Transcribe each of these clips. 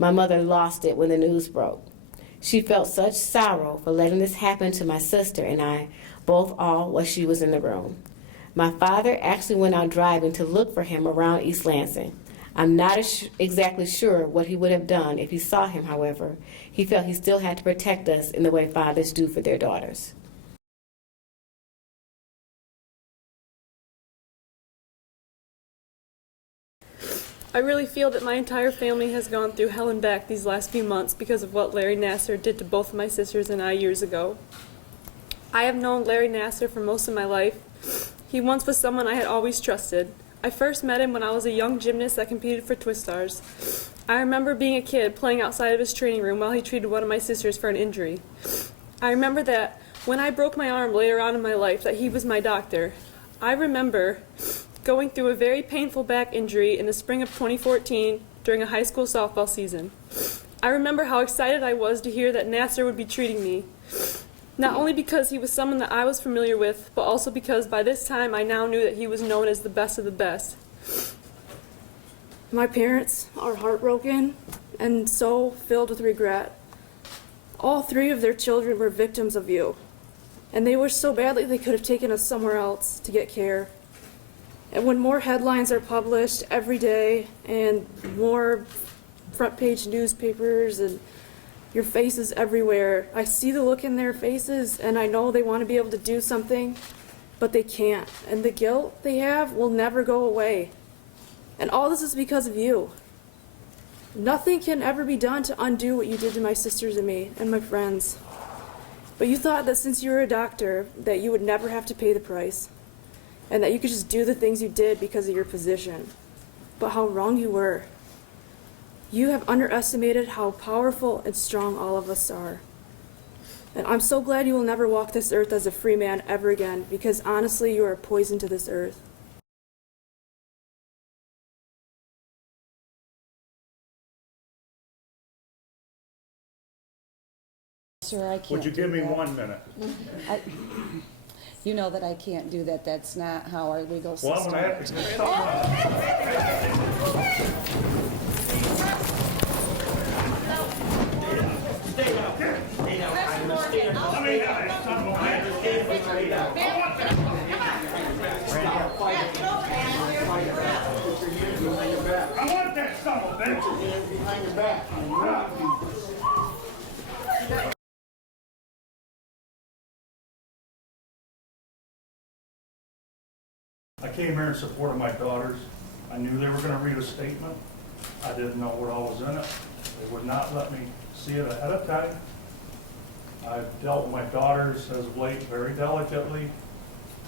My mother lost it when the news broke. She felt such sorrow for letting this happen to my sister and I, both all while she was in the room. My father actually went out driving to look for him around East Lansing. I'm not exactly sure what he would have done if he saw him, however. He felt he still had to protect us in the way fathers do for their daughters. I really feel that my entire family has gone through hell and back these last few months because of what Larry Nassar did to both of my sisters and I years ago. I have known Larry Nassar for most of my life. He once was someone I had always trusted. I first met him when I was a young gymnast that competed for Twist Stars. I remember being a kid playing outside of his training room while he treated one of my sisters for an injury. I remember that when I broke my arm later on in my life that he was my doctor. I remember going through a very painful back injury in the spring of 2014 during a high school softball season. I remember how excited I was to hear that Nassar would be treating me, not only because he was someone that I was familiar with, but also because by this time I now knew that he was known as the best of the best. My parents are heartbroken and so filled with regret. All three of their children were victims of you, and they wish so badly they could have taken us somewhere else to get care. And when more headlines are published every day and more front page newspapers and your faces everywhere, I see the look in their faces and I know they want to be able to do something, but they can't. And the guilt they have will never go away. And all this is because of you. Nothing can ever be done to undo what you did to my sisters and me and my friends. But you thought that since you were a doctor that you would never have to pay the price, and that you could just do the things you did because of your position. But how wrong you were. You have underestimated how powerful and strong all of us are. And I'm so glad you will never walk this earth as a free man ever again, because honestly, you are a poison to this earth. Sir, I can't. Would you give me 1 minute? You know that I can't do that. That's not how our legal system Well, I'm going to have works. to stop. Stay down. Stay down. Stay down. I want that son of a bitch. Behind your back. I came here in support of my daughters. I knew they were going to read a statement. I didn't know what all was in it. They would not let me see it ahead of time. I've dealt with my daughters as of late very delicately.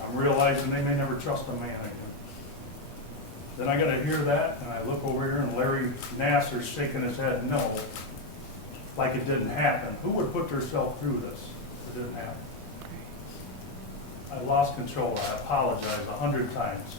I'm realizing they may never trust a man again. Then I got to hear that, and I look over here, and Larry Nassar's shaking his head no, like it didn't happen. Who would put themselves through this if it didn't happen? I lost control. I apologize 100 times.